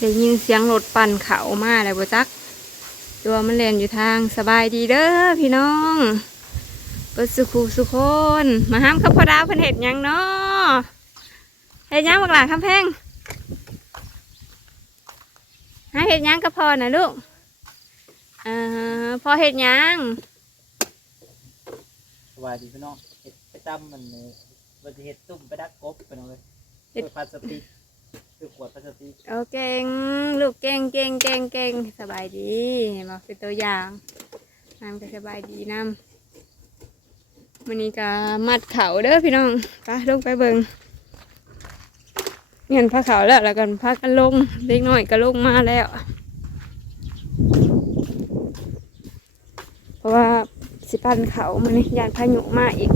ได้ยินเสียงรถปั่นเขามาแล้วบ่จักตัวมันเล่นอยู่ทางสบายดีเด้อพี่น้องเปิดสุขูสุคนมาห้ามข้าวพอดาวเพิ่นเห็ดหยังเนาะเห็ดหยังบักหลาคำแพงหาเห็ดหยังก็พอนะลูกเอ่อพอเห็ดหยังสวัสดีพี่น้องเห็ดไปตั้มมันเลยวันที่เห็ดตุ่มไปดักกบไปน้องเลยเพื่อพลาสติก เพื่อขวดพลาสติกโอเก่งลูกเก่งเก่งเก่งเก่งสบายดีมาเป็นตัวอย่างน้ำก็สบายดีน้ำวันนี้ก็มัดเขาเด้อพี่น้องไปลงไปเบิงเงินพาเขาแล้วแล้วกันพากันลงเล็กน้อยก็ลงมาแล้ว เพราะว่าสิปันเขามันยานพายุมาอีก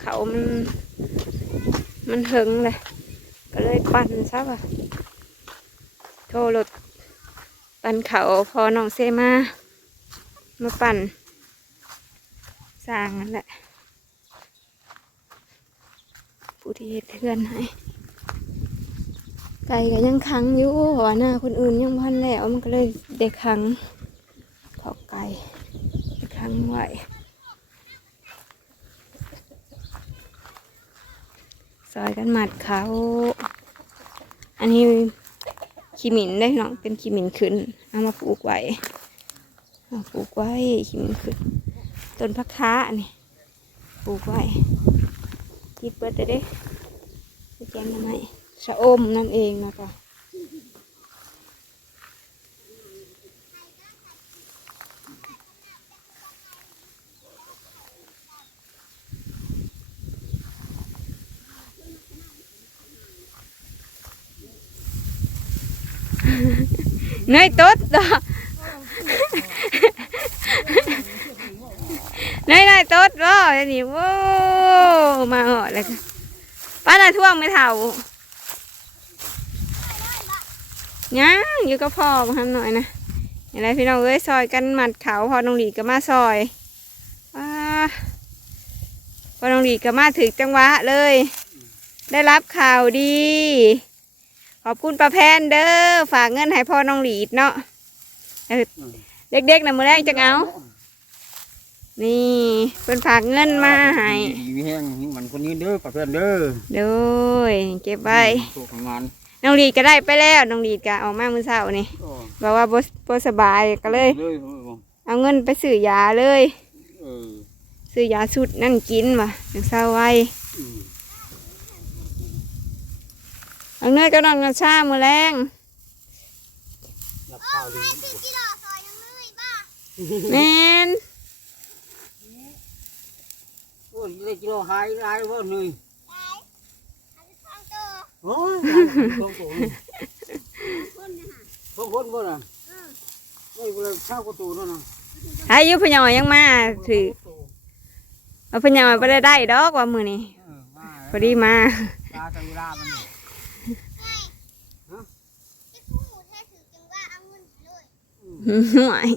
เขามัน มันเหิงเลย ก็เลยปั่นซะว่ะโทรรถปั่นเขาพอน้องเซมา มาปั่นสร้างนั่นแหละ ผู้ที่เฮ็ดเทือนให้ไก่ก็ยังขังอยู่เพราะว่าหน้าคนอื่นยังพันแล้วมันก็เลยเด็กขังขอไก่ขังไว้ ซอยกันหมัดเขา อันนี้ขี้หมินได้เนาะเป็นขี้หมินขึ้น เอามาปลูกไว้เอาปลูกไว้ขี้หมินขึ้น ต้นพักค้าอันนี้ปลูกไว้คิดเปิดได้เด้แกงทำไมชะอมนั่นเองนะคะ เนยต๊ดดอกเนยเนยต๊ดว่าอันนี้โว้มาเหาะเลยป้าน่ะท่วงไม่เท่ายังอยู่ก็พอมาทำหน่อยนะอย่างไรพี่น้องเอ้ยซอยกันหมัดเขาพอน้องหลีก็มาซอยว้าพอน้องหลีก็มาถึงจังหวะเลย ได้รับข่าวดี อบคุณป้าแพนเด้อฝากเงินให้พ่อน้องหลีดเนาะเออเด็กๆนะมือแรกจะเอา นี่เพิ่นฝากเงินมาให้ดีมีแห้งหิวมันคนนี้เด้อปะเพื่อนเด้อโดยเก็บไว้โชคของงานน้องหลีดก็ได้ไปแล้วน้องหลีดก็ออกมามื้อเช้านี่โอ้บอกว่าบ่บ่สบายก็เลยเลย เอาเงินไปซื้อยาเลยเออซื้อยาสุดนั่นกินว่ะถึงเศร้าไว้ อืมเอาเนื้อก็นอนกันช้ามื้อแรงรับข้าวดีแม่นโอ้ยเลยกิโลหายหลายบ่หนึ่งโอ้ยสองคนสองคนบ่น่ะไม่เวลาข้าวก็ตูนั่นน่ะอายุพะยอยยังมาถือเอาพะยอยบ่ได้ได้ดอกว่ามื้อนี้เออมาพอดีมาตาตะเวลามัน ห่วย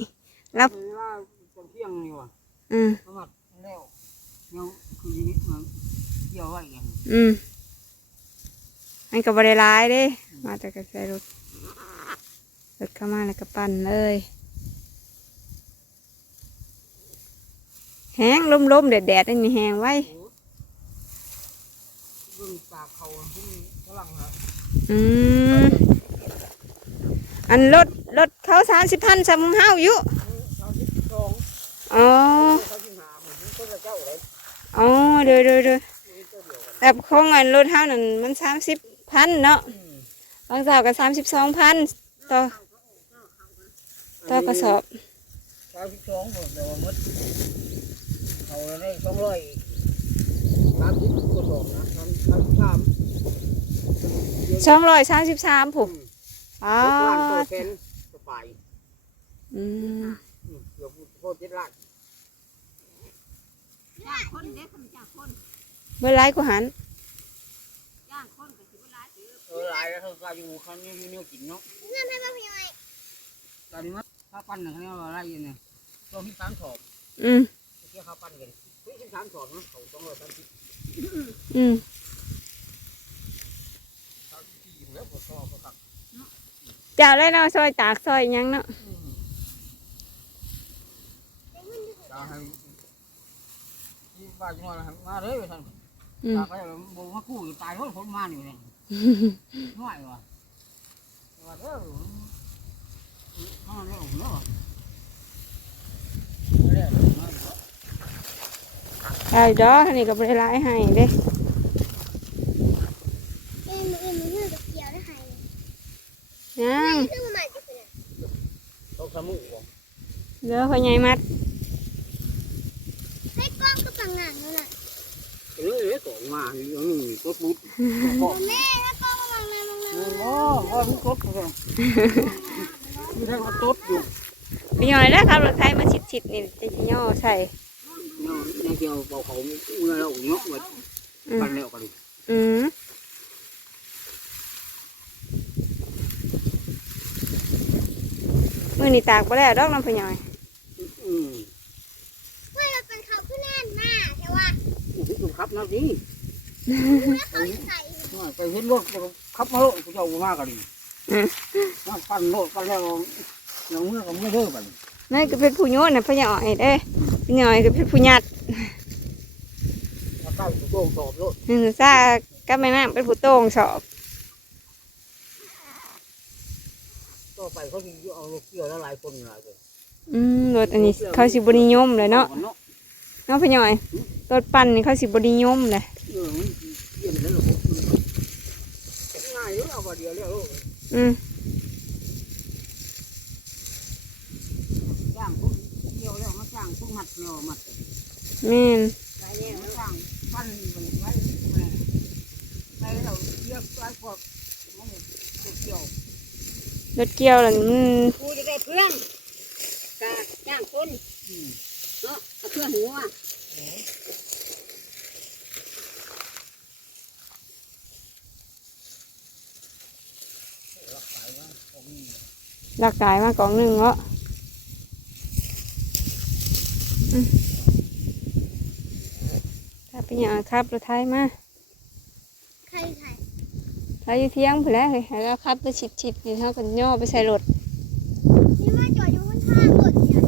รับเวลาตอนเที่ยงนี่ว่ะอืมสมัครแล้วยังคืออย่างนี้มันเกี่ยวไว้ไงอืมอันก็บริร้ายเด้มาแต่กระแสรถรถเข้ามาแล้วก็ปั่นเลยแห้งลมลมๆแดดแดดๆอันนี้แห้งไว้เบิ่งปากเขาเพิ่งกำลังฮะอืม อันรถรถเขาสามสิบพันสามห้าอยู่เขาสิบสองอ๋อเขาสิบห้าเหมือนคนละเจ้าเลยอ๋อเดี๋ยวเดี๋ยวเดี๋ยวแต่ของอันรถเท่านั้นมันสามสิบพันเนาะบางสาวก็สามสิบสองพันต่อต่อกระสอบสามสิบสองหมดแล้วหมดเขาได้สองร้อยสามสิบกว่าสองนะสามสามสิบสามสองร้อยสามสิบสามผม อ๋อล้านตัวแสนสบายอืมอืมเกือบพอเจ็ดล้านเมื่อไรกูหันเออหลายแล้วเขาก็อยู่เขานี่มีเนื้อกินเนาะเงี้ยไม่ตอนนี้มันข้าวปั้นหนึ่งเขาเรียกว่าอะไรเนี่ยตัวที่สามถอบอืมเที่ยวข้าวปั้นกันเฮ้ยที่สามถอบเนาะเขาสองร้อยสามสิบอืม สามสิบสี่อยู่แล้วปวดคอบ จ้าแล้วเนาะซอยตากซอยหยังเนาะตาให้ที่บ้านจังหวัดนะครับมาเลยไปท่านอืมตาก็จะบอกว่ากู้ตายเพราะคนมาอยู่เนี่ยน้อยว่ะว่าเด้อมาแล้วเนาะใช่ดอกอันนี้ก็บ่ได้หลายให้เด้ เอ็มเอ็มมันเลือกกับเกียวได้ไง ยังซึ่งมันใหม่จะเป็นเขาขมุกบ่เด้อพ่อใหญ่มัดให้กล้องก็ฟังงานนั่นแหละเอ้ยเอ้ยตกมาอยู่นี่ก็ปุ๊บก็แม่ถ้ากล้องก็ฟังงานฟังงานโอ้ว่ามันตดเลยมีทั้งมันตดอยู่พี่ย่อยแล้วครับรถไทยมาชิดๆนี่จะย่อใส่เนาะในเกี่ยวบอกเขาอุ้ยเราเนาะว่าอืมปันแล้วกันอืม มื้อนี้ตากบ่แล้วดอกน้ำพ่อใหญ่อืมเมื่อเราเป็นเขาผู้แน่นมากแต่ว่าที่คุณขับนะสิเมื่อเขาใส่ไปเห็นรถขับมาโลดเจ้ามากันดิมาปั่นโลดปั่นแล้วอย่างเมื่อกับเมื่อเด้อบัดนั่นก็เป็นผู้โยนน่ะพ่อใหญ่เด้พี่ย่อยก็เป็นผู้หยัดมาใกล้ตัวโตสอบโลดหนึ่งซ่ากับแม่น้ำเป็นผู้โต่งสอบ ต่อไปเขาจะเอารถเกี่ยวแล้วหลายคนหลายคนอืมรถอันนี้เขาสิบนิยมเลยเนาะเนาะพ่อใหญ่รถปั่นนี่เขาสิบนิยมเลยเออมันเยี่ยมแล้วหรอง่ายเลยเอาบาเดียวแล้วอืมจ้างคนเกี่ยวแล้วมาจ้างคนมัดแล้วมัดแม่นไปเนี่ยมาจ้างปั้นไปไว้ไปเราเรียกหลายพวกมันเกี่ยว รถเกี่ยวหลังมันกูจะได้เพื่อนกะจ้างคนเนาะเอาเพื่อนหัวหลักกายมากล่องหนึ่งเนาะอืมถ้าเป็นอย่างครับรถไทยมาใครใคร ถ้าอยู่เที่ยงไปแล้วเฮ้ยแล้วครับไปฉิดฉิดๆนี่เท่ากันย่อไปใส่รถนี่มาจอดอยู่ข้างข้างรถเนี่ย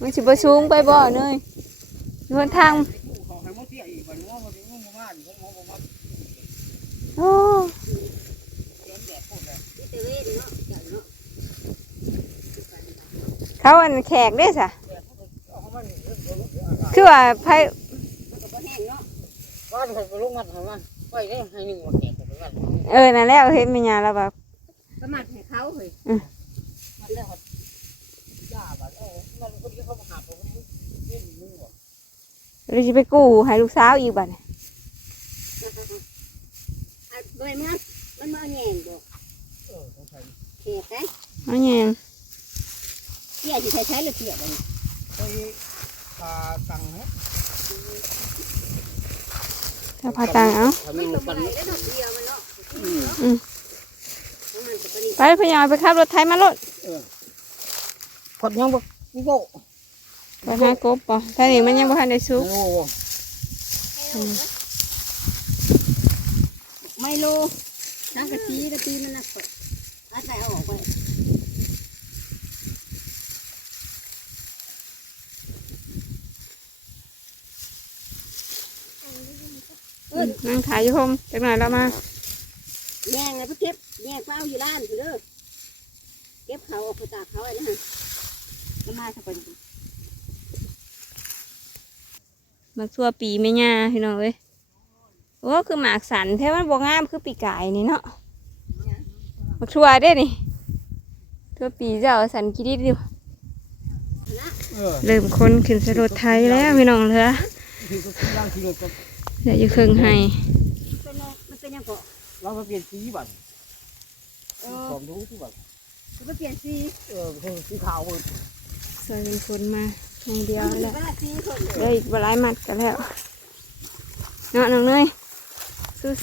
มันสิบสูงไปบ่เนยอยู่บนทางเขาให้มาเที่ยวอีกบัดนี้ว่ามันเป็นงมาอยู่เขาบอกว่าโอ้เดินแดดพูดเลยที่เตเวนเนาะจ้ะเนาะเขาอันแขกได้สะแดดพูดเอาเข้ามานี่เดี๋ยวเดี๋ยวอากาศคือว่าไผมันก็บ่แห้งเนาะบ้านเขาไปลงมัดให้มัน ไปได้ให้หนึ่งวันแดดไปกันเออนั่นแหล้วเห็นแม่ยาแล้วแบบสมัครให้เขาเฮ้ยมันแล้วย่าบัดเออมันคนที่เขามาหาผมนี่มึงบ่เราจะไปกู้ให้ลูกสาวอีกบัดนี้อะโดยมันมันมาแง่งบ่เออของใครเขียดได้เอาแยงเขียดสิใช้ใช้หรือเขียดเลยไปพาตังค์ฮะ ถ้าพาตังเอาทำไม่ให้ตมักนไหกันลแล้วดอกเดียวมันเนาะอืมของมันก็ปานนี้ไปพยายามไปขับรถไทยมารถพอดยังบ่นี่โบไปหากบป่ะท่านี้มันยังบ่ทันได้สุกโอ้ไมโลนังกะตีกะตีมันนักกว่าอาศัยเอาออกไป นั่งขายอยู่พมจักหน่อยแล้วมาแย่งเลยเพื่อเก็บแย่งเป้าอยู่ร้านคือเด้อเก็บเขาออกไปตากเขาไว้นะฮะก็มาสักคนมาทั่วปีแม่ย่าพี่น้องเอ้ยโอ้คือหมากสันแท้มันบ่งามคือปีกายนี่เนาะมาทั่วเด้นี่ทั่วปีเจ้าสันกิดิดอยู่เออเริ่มคนขึ้นสรถไทยแล้วพี่น้องเหลือ ที่ก็ย่างที่รถก็เหลืออยู่ครึ่งให้เป็นไงมันเป็นยังไงเราก็เปลี่ยนสีบัดเออของดูที่บัดมันเปลี่ยนสีเออคือสีขาวเว้ยซอยเป็นคนมาทางเดียวมันแล้วเวลาสีคนเหลืออีกบหลายมัดกันแล้วเนาะน้องเนย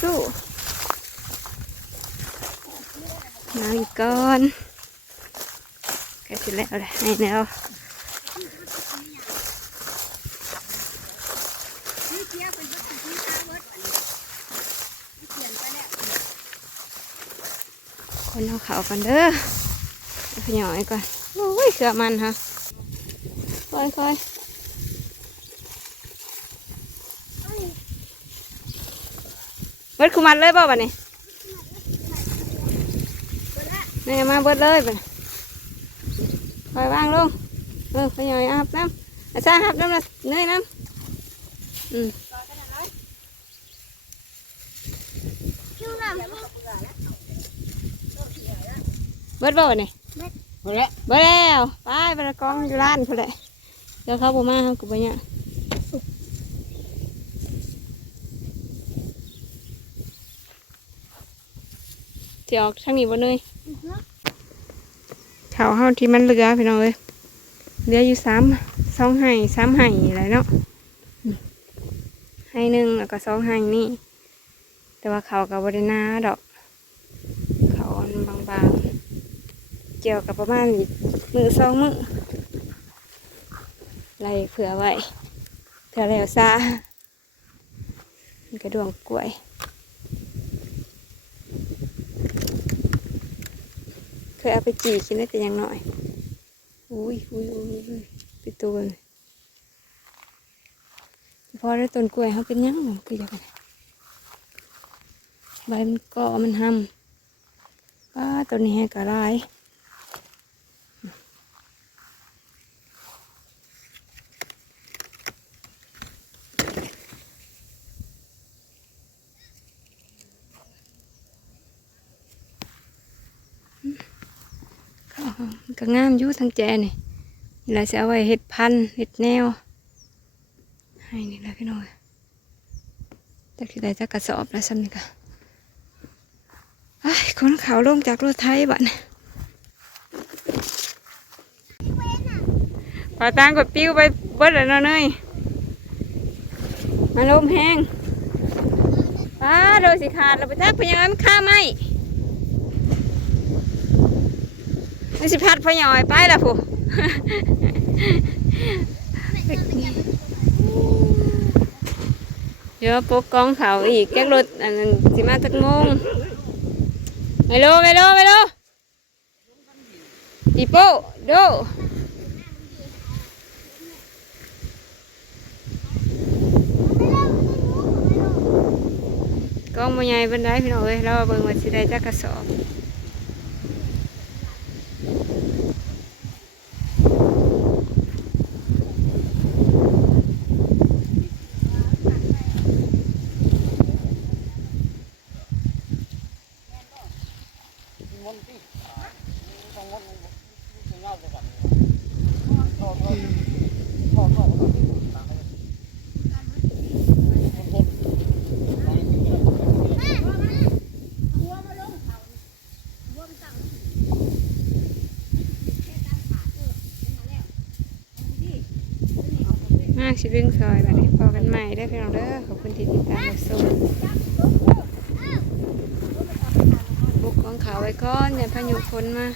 สู้ๆน้ำอีกก้อนก็สิแล้วแหละให้แล้ว สีเขียวเป็นสีสีขาวเบิดอันนี้เปลี่ยนไปแล้ว ไป คนเอาเขากันเด้อขยอยก่อนโอ้ยเสือมันฮะค่อยค่อยเบิดคุมันเลยบ่บัดนี้นี่มาเบิดเลยบัดนี้คอยวางลงเออขยอยอาบน้ำอาจารย์อาบน้ำละเนยน้ำอืม คิวหลัง เบิดบ่บัดนี้หมดแล้วเบิดแล้วไปไปละกองอยู่ร้านพุ่นแหละเดี๋ยวเขาบ่มาเขาก็บ่เนี่ยงที่ออกทางนี้บ่เนยเขาเฮาที่มันเหลือพี่น้องเอ้ยเหลืออยู่สามสองไห่สามไห่อะไรเนาะอืมไห่หนึ่งแล้วก็สองไห่นี่ แต่ว่าเขากับบรินาดอก เขาอันบางๆ เกี่ยวกับประมาณมือสองมือไล่เผื่อไว้เผื่อแล้วซากระดวงกล้วยเคยเอาไปจีกินได้แต่ยังหน่อย อุ้ยอุ้ยอุ้ยไปตัวพอได้ต้นกล้วยเขาเป็นยังมันคือยังใบมันเกาะมันหำป้าตัวนี้ให้กระไรเขามัน ก็งามอยู่ทั้งแจนี่นี่แหละจะเอาไว้เห็ดพันเห็ดแนว ให้นี่แหละพี่น้อยจากที่ใดจะกระสอบแล้วซ้ำนี่ค่ะไอ้คนเขาลงจากรถไทยบัดนี้ปาตางกดปิ้วไปเบิดเลยนาะเนยมาลมแห้งป้าโดยสิขาดเราไปทักพยายามันฆ่าไหม นี่สิพัดพยอยไปละผู้เดี๋ยวปกกองเขาอีกแก๊กรถอันนั้นสิมาตักโมงไปโลไปโลไปโลปีโป้โดกองมันใหญ่บันไดพี่น้องเอ้ยเราเบิ่งว่าสิได้จักกระสอบ ชิฟิ่งซอยแบบนี้พอกันใหม่ได้พี่น้องเด้อขอบคุณที่ติดตามรับชมบุกกองเขาไว้ก่อนอย่าพายุฝนมา